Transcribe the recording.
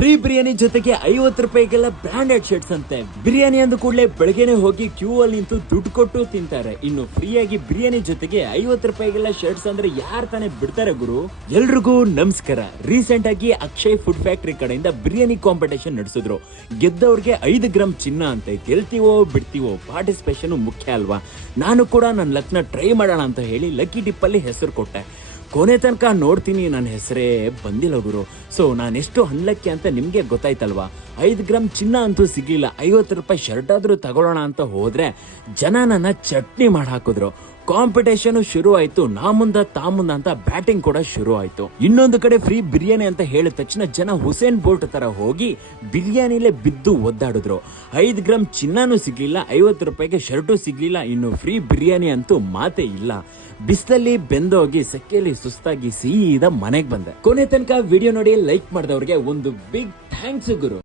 Free biryani ಜೊತೆಗೆ 50 ರೂಪಾಯಿಗೆಲ್ಲ branded shirts ಅಂತೆ. ಬಿರಿಯಾನಿ ಅಂದ ಕೂಡಲೇ ಬೆಳಗ್ಗೆನೆ ಹೋಗಿ ಕ್ಯೂ ಅಲ್ಲಿ ನಿಂತು ದುಡ್ಡು ಕೊಟ್ಟು ತಿಂತಾರೆ. ಇನ್ನು ಫ್ರೀ ಆಗಿ ಬಿರಿಯಾನಿ ಜೊತೆಗೆ 50 ರೂಪಾಯಿಗೆಲ್ಲ ಶರ್ಟ್ಸ್ ಅಂದ್ರೆ ಯಾರು ತಾನೇ ಬಿಡ್ತಾರೆ ಗುರು. ಎಲ್ರಿಗೂ ನಮಸ್ಕಾರ. ರೀಸೆಂಟ್ ಆಗಿ ಅಕ್ಷಯ್ ಫುಡ್ ಫ್ಯಾಕ್ಟರಿ ಕಡೆಯಿಂದ ಬಿರಿಯಾನಿ ಕಾಂಪಿಟೇಷನ್ ನಡೆಸಿದ್ರು. ಗೆದ್ದವ್ರಿಗೆ 5 ಗ್ರಾಮ್ ಚಿನ್ನ ಅಂತೆ. ಗೆಲ್ತೀವೋ ಬಿಡ್ತೀವೋ ಪಾರ್ಟಿಸಿಪೇಷನ್ ಮುಖ್ಯ ಅಲ್ವಾ. ನಾನು ಕೂಡ ನನ್ನ ಲಕ್ನ ಟ್ರೈ ಮಾಡೋಣ ಅಂತ ಹೇಳಿ ಲಕ್ಕಿ ಡಿಪ್ ಅಲ್ಲಿ ಹೆಸರು ಕೊಟ್ಟೆ. ಕೊನೆ ತನಕ ನೋಡ್ತೀನಿ, ನನ್ನ ಹೆಸರೇ ಬಂದಿಲ್ಲ ಗುರು. ಸೊ ನಾನೆಷ್ಟು ಅನ್ಲಕ್ಕಿ ಅಂತ ನಿಮ್ಗೆ ಗೊತ್ತಾಯ್ತಲ್ವಾ. 5 ಗ್ರಾಮ್ ಚಿನ್ನ ಅಂತೂ ಸಿಗ್ಲಿಲ್ಲ. 50 ರೂಪಾಯಿ ಶರ್ಟ್ ಆದ್ರೂ ತಗೊಳ್ಳೋಣ ಅಂತ ಹೋದ್ರೆ ಜನ ನನ್ನ ಚಟ್ನಿ ಮಾಡಿ ಹಾಕಿದ್ರು. ಕಾಂಪಿಟೇಷನ್ ಶುರು ಆಯ್ತು. ನಾ ಮುಂದ ತಾ ಮುಂದ ಅಂತ ಬ್ಯಾಟಿಂಗ್ ಕೂಡ ಶುರು ಆಯ್ತು. ಇನ್ನೊಂದು ಕಡೆ ಫ್ರೀ ಬಿರಿಯಾನಿ ಅಂತ ಹೇಳಿದ ತಕ್ಷಣ ಜನ ಹುಸೇನ್ ಬೋಲ್ಟ್ ತರ ಹೋಗಿ ಬಿರಿಯಾನಿಲೇ ಬಿದ್ದು ಒದ್ದಾಡಿದ್ರು. 5 ಗ್ರಾಮ್ ಚಿನ್ನಾನು ಸಿಗ್ಲಿಲ್ಲ, 50 ರೂಪಾಯಿಗೆ ಶರ್ಟು ಸಿಗ್ಲಿಲ್ಲ, ಇನ್ನು ಫ್ರೀ ಬಿರಿಯಾನಿ ಅಂತೂ ಮಾತೇ ಇಲ್ಲ. ಬಿಸಿಲಲ್ಲಿ ಬೆಂದೋಗಿ ಸೆಕೆಯಲ್ಲಿ ಸುಸ್ತಾಗಿ ಸೀದಾ ಮನೆಗೆ ಬಂದೆ. ಕೊನೆ ತನಕ ವಿಡಿಯೋ ನೋಡಿ ಲೈಕ್ ಮಾಡಿದವ್ರಿಗೆ ಒಂದು ಬಿಗ್ ಥ್ಯಾಂಕ್ಸ್ ಗುರು.